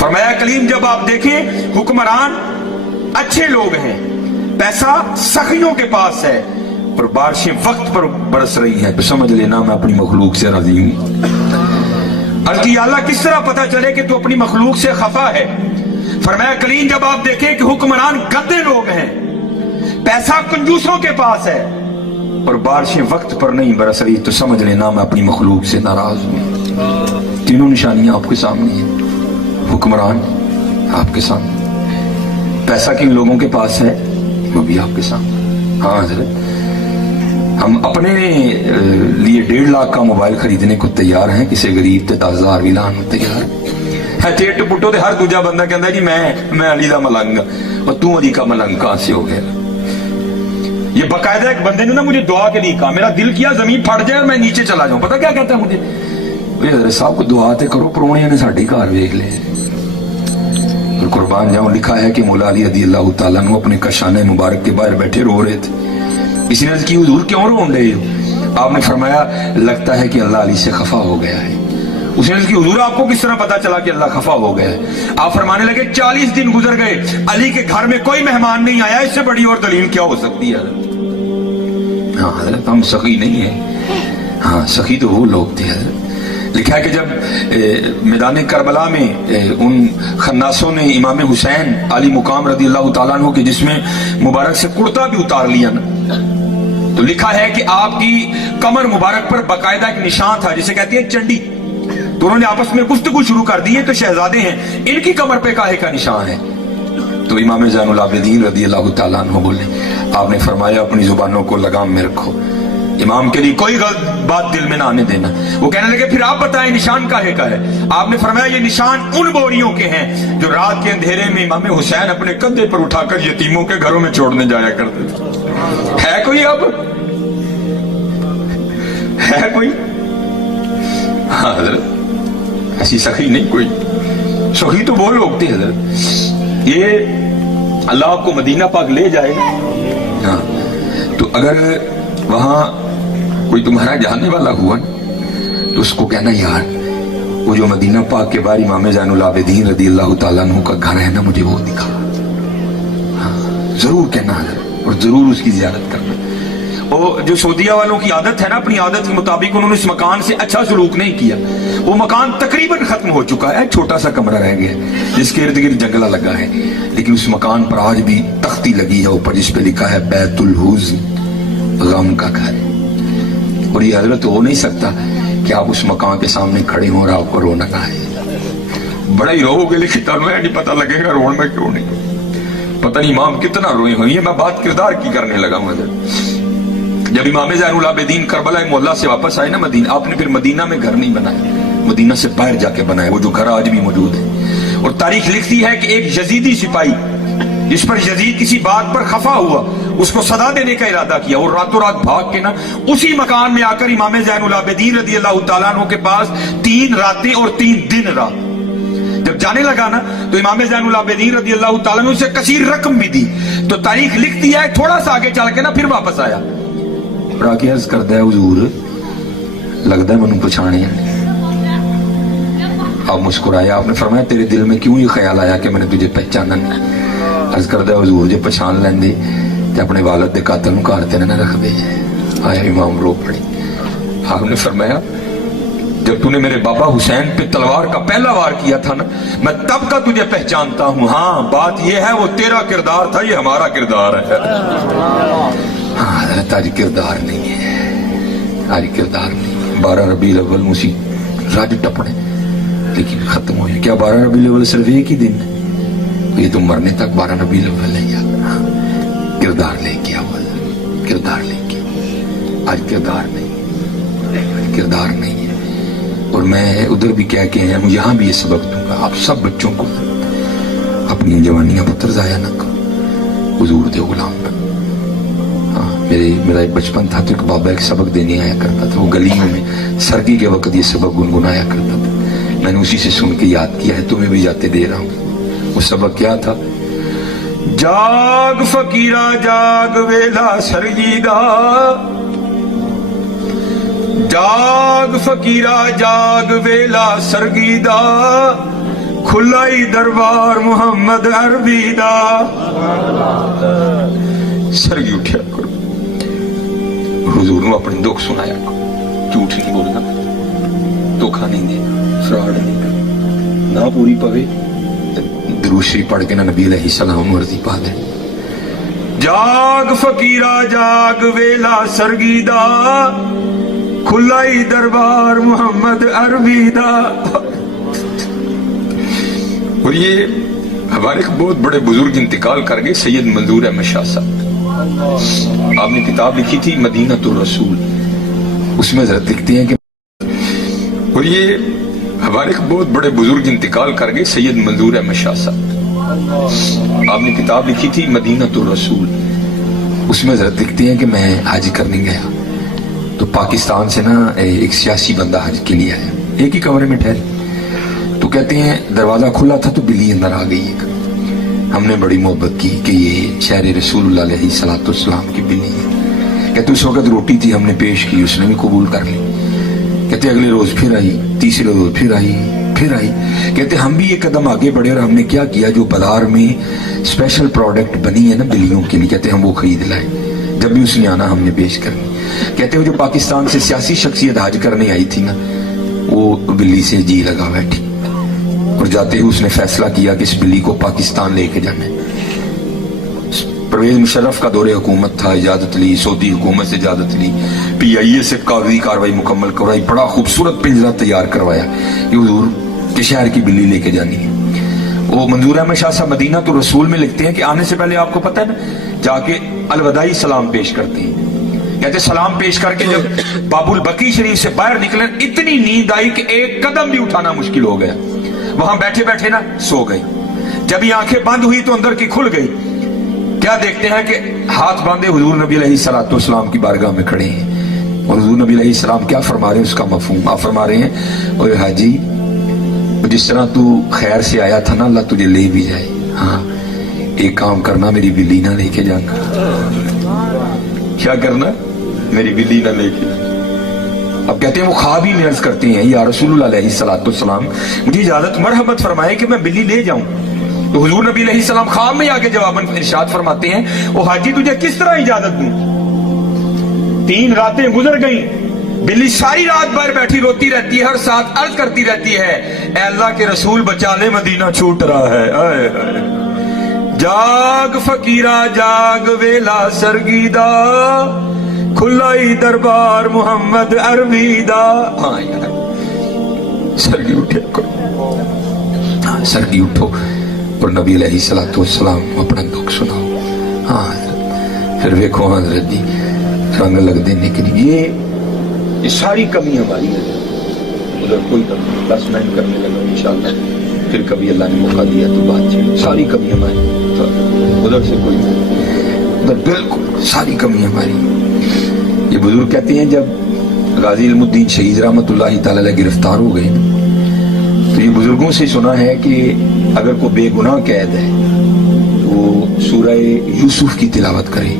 फरमाया कलीम जब आप देखें हुक्मरान अच्छे लोग हैं, पैसा सखियों के पास है, पर बारिशें वक्त पर बरस रही हैं, तो समझ लेना मैं अपनी मखलूक से राजी हूं। अर्ज़ की अल्लाह किस तरह पता चले कि तू अपनी मखलूक से खफा है? फरमाया कलीम जब आप देखें कि हुक्मरान गद्दे लोग हैं, पैसा कंजूसों के पास है, और बारिशें वक्त पर नहीं बरस रही, तो समझ लेना मैं अपनी मखलूक से नाराज हूं। तीनों निशानियां आपके सामने हैं। हुक्मरान आपके सामने, पैसा किन लोगों के पास है वो भी आपके सामने। हाँ हज़रत, हम अपने लिए 1.5 लाख का मोबाइल खरीदने को तैयार हैं, किसी गरीब ते 10,000 भी लाने को तैयार है। चेट पुट्टो हर दूजा बंदा कहता जी मैं अली दा मलंग, और तू अली का मलंग कहां से हो गया? ये बाकायदा एक बंदे ने ना मुझे दुआ के लिए कहा, मेरा दिल किया जमीन फट जाए और मैं नीचे चला जाऊं। पता क्या कहता है मुझे? हज़रत साहब को दुआ ते करो, प्रोने ने साड़ी घर वेख ले। और कुर्बान जाऊं, लिखा है कि मौला अली रज़ी अल्लाह तआला अन्हु अपने कशाने मुबारक के बाहर बैठे रो रहे थे। किसी ने की हुजूर क्यों रो रहे हो? आपने फरमाया लगता है कि अल्लाह अली से खफा हो गया है। उसने की हुजूर आपको किस तरह पता चला कि अल्लाह खफा हो गया है? आप फरमाने लगे 40 दिन गुजर गए, अली के घर में कोई मेहमान नहीं आया, इससे बड़ी और दलील क्या हो सकती है? हाँ हज़रत, हम सखी नहीं है। हाँ सखी तो वो लोग थे हज़रत। लिखा है कि जब मैदान करबला में उन खन्नासों ने इमाम हुसैन अली मुकाम रज़ी अल्लाह तआला अन्हु के जिस्म मुबारक से कुर्ता भी उतार लिया ना, तो लिखा है कि आपकी कमर मुबारक पर बाकायदा एक निशान था जिसे कहती है चंडी। तो उन्होंने आपस में गुफ्तगू शुरू कर दी है, तो शहजादे हैं, इनकी कमर पे काहे का निशान है? तो इमाम ज़ैनुल आबिदीन रज़ी अल्लाह तआला अन्हु बोले, आपने फरमाया अपनी जुबानों को लगाम में रखो, इमाम के लिए कोई गलत बात दिल में ना आने देना। वो कहने लगे फिर आप बताएं निशान काहे का है? आपने फरमाया ये निशान उन बोरियों के हैं जो रात के अंधेरे में इमाम हुसैन अपने कंधे पर उठाकर यतीमों के घरों में छोड़ने जाया करते थे। है कोई अब? है कोई? हाँ हज़रत, ऐसी सखी नहीं कोई। सखी तो वो लोग थे हज़रत, ये अल्लाह आपको मदीना पाक ले जाएगा। हाँ, तो अगर वहां कोई तुम्हारा जानने वाला हुआ तो उसको कहना यार वो जो मदीना पाक के बाहर इमाम ज़ैनुल आबिदीन रज़ी अल्लाह तआला अन्हु का घर है ना, मुझे वो दिखा। हाँ, जरूर कहना है और जरूर उसकी ज़ियारत करना। और जो सऊदीया वालों की आदत है ना, अपनी आदत के मुताबिक उन्होंने इस मकान से अच्छा सलूक नहीं किया। वो मकान तकरीबन खत्म हो चुका है, छोटा सा कमरा रह गया जिसके इर्द गिर्द जंगला लगा है, लेकिन उस मकान पर आज भी तख्ती लगी है ऊपर जिस पे लिखा है बैतुल हुज़्न, गम का घर। और ये हजरत हो नहीं सकता कि आप उस मकान के सामने खड़े हो और आपको रोना ना आए। बड़ा ही रोगे, लेकिन तुम्हें नहीं पता लगेगा रोन में क्यों नहीं। पता नहीं इमाम कितना रोए हुई है। मैं बात किरदार की करने लगा। जब इमाम ज़ैनुल आबिदीन करबला मोहल्ला से वापस आए ना मदीना, आपने फिर मदीना में घर नहीं बनाया, मदीना से बाहर जाके बनाया, वो जो घर आज भी मौजूद है। और तारीख लिखती है कि एक यजीदी सिपाही जिस पर यजीद किसी बात पर खफा हुआ, उसको सदा देने का इरादा किया और रातों रात भाग के ना उसी मकान में आकर इमाम ज़ैनुल आबिदीन रज़ी अल्लाह तआला अन्हु के पास 3 रातें और 3 दिन रहा। जब जाने लगा ना तो इमाम ज़ैनुल आबिदीन रज़ी अल्लाह तआला अन्हु से कसीर रकम भी दी। तो तारीख लिखती है थोड़ा सा आगे चल के ना फिर वापस आया, आके अर्ज करता है हुजूर लगता है मैनू पछाने। आप मुस्कुराए, आपने फरमाया तेरे दिल में क्यों ये ख्याल आया कि मैंने तुझे पहचाना नहीं? अर्ज करता है हुजूर जे पछान लेंदे ते अपने वालिद दे कातल नूं घर ते ना रखदे। आया इमाम रो पड़ी। आपने फरमाया जब तूने मेरे बाबा हुसैन पे तलवार का पहला वार किया था ना, मैं तब का तुझे पहचानता हूं। हाँ बात यह है वो तेरा किरदार था, ये हमारा किरदार है। हाँ आज किरदार नहीं है, आज किरदार नहीं। 12 रबीउल अव्वल मुसी राज टपने लेकिन खत्म हो गया। क्या 12 रबीउल अव्वल सिर्फ एक ही दिन है? ये तो मरने तक 12 रबीउल अव्वल है यार। किरदार लेके आओ, किरदार लेके। आज किरदार नहीं, किरदार नहीं है। और मैं उधर भी कह के आया हूं, यहां भी ये सबक दूंगा आप सब बच्चों को, अपनी जवानियां पुत्र जाया ना करो, हुजूर दे गुलाम बनो। मेरा एक बचपन था तो एक बाबा एक सबक देने आया करता था, वो गलियों में सर्दी के वक्त ये सबक गुनगुनाया करता था। मैंने उसी से सुन के याद किया है, तुम्हें भी याद दे रहा हूँ। वो सबक क्या था? जाग फकीरा जाग वेला सरगीदा, जाग फकीरा जाग वेला सरगीदा, کھلا ہی دربار محمد عربی دا سرگی اٹھیا کرو حضور نو اپنے دکھ سنایا کرو جھوٹ نہیں بولنا دھوکھا نہیں دینا فراڈ نہیں کرنا نہ پوری پوے درود شریف پڑھ کے نہ نبی علیہ السلام ورزی پا دے جاگ فقیرہ جاگ ویلا سرگی دا کھلا ہی دربار محمد عربی دا اور یہ ہمارے ایک بہت بڑے بزرگ انتقال کر گئے سید منظور احمد شاہ صاحب آپ نے کتاب لکھی تھی مدینہ الرسول اس میں حضرت لکھتے ہیں کہ اور یہ ہمارے ایک بہت بڑے بزرگ انتقال کر گئے سید منظور احمد شاہ صاحب آپ نے کتاب لکھی تھی مدینہ الرسول اس میں حضرت لکھتے ہیں کہ میں حج کرنے گیا تو پاکستان سے نا ایک سیاسی بندہ حج کے لیے آیا ایک ہی کمرے میں ٹھہرے تو کہتے ہیں دروازہ کھلا تھا تو بلی اندر آ گئی ایک ہم نے بڑی محبت کی کہ یہ شہر رسول اللہ علیہ الصلوۃ والسلام کی بلی ہے کہتے اس وقت روٹی تھی ہم نے پیش کی اس نے بھی قبول کر لی کہتے اگلے روز پھر آئی تیسرے روز پھر آئی کہتے ہم بھی ایک قدم آگے بڑھے اور ہم نے کیا کیا جو بازار میں اسپیشل پروڈکٹ بنی ہے نا بلیوں کے لیے کہتے ہم وہ خرید لائے جب بھی اس نے آنا ہم نے پیش کرنی کہتے ہیں جو پاکستان سے سیاسی شخصیت حج کرنے آئی تھی نا وہ بلی سے جی لگا بیٹھی اور جاتے ہی اس نے فیصلہ کیا کہ اس بلی کو پاکستان لے کے جانا ہے پرویز مشرف کا دور حکومت تھا اجازت لی سعودی حکومت سے اجازت لی پی آئی اے سے قاضی کاروائی مکمل کروائی بڑا خوبصورت پنجرہ تیار کروایا کہ حضور کے شہر کی بلی لے کے جانی ہے وہ منظور احمد شاہ صاحب مدینہ تو رسول میں لکھتے ہیں کہ آنے سے پہلے آپ کو پتہ ہے نا جا کے الوداعی سلام پیش کرتے ہیں کہتے سلام پیش کر کے جب باب البقیع شریف سے باہر نکلے اتنی نیند آئی کہ ایک قدم بھی اٹھانا مشکل ہو گیا وہاں بیٹھے بیٹھے نا سو گئی جب یہ آنکھیں بند ہوئی تو اندر کی کھل گئی کیا دیکھتے ہیں کہ ہاتھ باندھے حضور نبی علیہ الصلوۃ والسلام کی بارگاہ میں کھڑے ہیں اور حضور نبی علیہ السلام کیا فرما رہے ہیں اس کا مفہوم آپ فرما رہے ہیں اوے حاجی جس طرح تو خیر سے آیا تھا نا اللہ تجھے لے بھی جائے ہاں ایک کام کرنا میری بلی نہ لے کے جانا کیا کرنا میری بلی نہ لے کے اب کہتے ہیں وہ خواب ہی میں عرض کرتے ہیں یا رسول اللہ علیہ الصلوۃ والسلام مجھے اجازت مرحمت فرمائے کہ میں بلی لے جاؤں تو حضور نبی علیہ السلام خواب میں آگے جواباً ارشاد فرماتے ہیں او حاجی تجھے کس طرح اجازت دوں 3 راتیں گزر گئیں بلی ساری رات باہر بیٹھی روتی رہتی ہے ہر ساتھ عرض کرتی رہتی ہے اے اللہ کے رسول بچا لے مدینہ چھوٹ رہا ہے آئے آئے جاگ فقیرہ جاگ ویلا سرگی دا کھلا ہی دربار محمد عربی دا ہاں یار سرگی اٹھے کرو ہاں سرگی اٹھو اور نبی علیہ الصلوۃ والسلام اپنا دکھ سناؤ ہاں پھر دیکھو حضرت جی رنگ لگ دینے کے لیے یہ ساری کمی ہماری ہے ادھر کوئی کمی بس میں کرنے لگا انشاءاللہ پھر کبھی اللہ نے موقع دیا تو بات چیت ساری کمی ہماری ادھر سے کوئی ادھر بالکل ساری کمی ہماری یہ بزرگ کہتے ہیں جب غازی علم الدین شہید رحمۃ اللہ تعالی علیہ گرفتار ہو گئے تو یہ بزرگوں سے سنا ہے کہ اگر کوئی بے گناہ قید ہے تو سورہ یوسف کی تلاوت کرے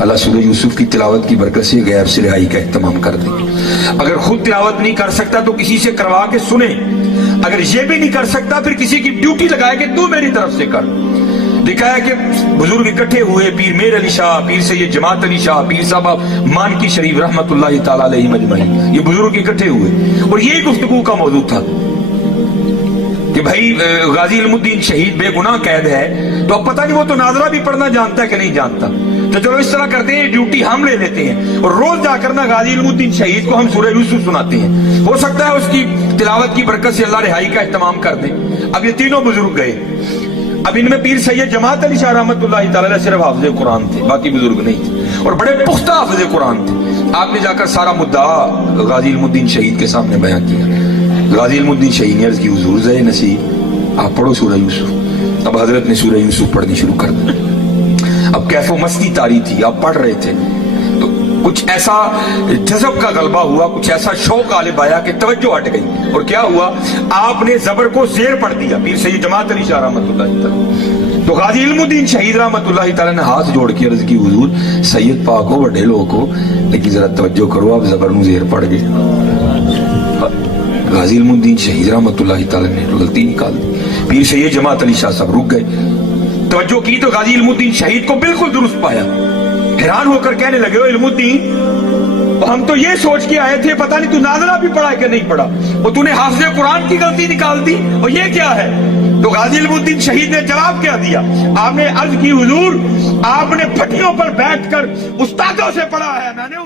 اللہ سورہ یوسف کی تلاوت کی برکت سے غیب سے رہائی کا اہتمام کر دے اگر خود تلاوت نہیں کر سکتا تو کسی سے کروا کے سنے اگر یہ بھی نہیں کر سکتا پھر کسی کی ڈیوٹی لگائے کہ تو میری طرف سے کر دکھایا کہ بزرگ اکٹھے ہوئے پیر میر علی شاہ پیر سید جماعت علی شاہ پیر صاحب مانکی شریف رحمت اللہ تعالی علیہ مجمعین یہ بزرگ اکٹھے ہوئے اور یہی گفتگو کا موضوع تھا کہ بھائی غازی علم الدین شہید بے گناہ قید ہے تو اب پتہ نہیں وہ تو ناظرہ بھی پڑھنا جانتا ہے کہ نہیں جانتا تو چلو اس طرح کرتے ہیں ڈیوٹی ہم لے لیتے ہیں اور روز جا کر نا غازی علم الدین شہید کو ہم سورہ یوسف سناتے ہیں ہو سکتا ہے اس کی تلاوت کی برکت سے اللہ رہائی کا اہتمام کر دیں اب یہ تینوں بزرگ گئے اب ان میں پیر سید جماعت علی شاہ رحمت اللہ تعالی علیہ صرف حافظ قرآن تھے باقی بزرگ نہیں تھے اور بڑے پختہ حافظ قرآن تھے آپ نے جا کر سارا مدعا غازی علم الدین شہید کے سامنے بیان کیا غازی علم الدین شہید نے عرض کی حضور زے نصیب آپ پڑھو سورہ یوسف اب حضرت نے سورہ یوسف پڑھنی شروع کر دی اب کیف و مستی طاری تھی آپ پڑھ رہے تھے تو کچھ ایسا جذب کا غلبہ ہوا کچھ ایسا شوق غالب آیا کہ توجہ ہٹ گئی اور کیا ہوا آپ نے زبر کو زیر پڑھ دیا پیر سید جماعت علی شاہ رحمت اللہ تعالی تو غازی علم الدین شہید رحمت اللہ تعالی نے ہاتھ جوڑ کے عرض کی حضور سید پاک ہو بڑے لوگ ہو لیکن ذرا توجہ کرو آپ زبر نو زیر پڑھ گئے غازی علم الدین شہید رحمت اللہ تعالی نے غلطی نکال دی पीर सैयद जमात अली शाह साहब रुक गए, तवज्जो की तो गाजी इल्मुद्दीन शहीद को बिल्कुल दुरुस्त पाया। हैरान होकर कहने लगे, ओ इल्मुद्दीन, हम तो ये सोच के आए थे, पता नहीं तू नाज़िला भी पढ़ा है कि नहीं पढ़ा, और तूने हाफिज़े कुरान की गलती निकाल दी, और ये क्या है? तो गाजी इल्मुद्दीन शहीद ने जवाब क्या दिया? आपने अर्ज की, हुजूर आपने भट्टियों पर बैठकर उस्तादों से पढ़ा है, मैंने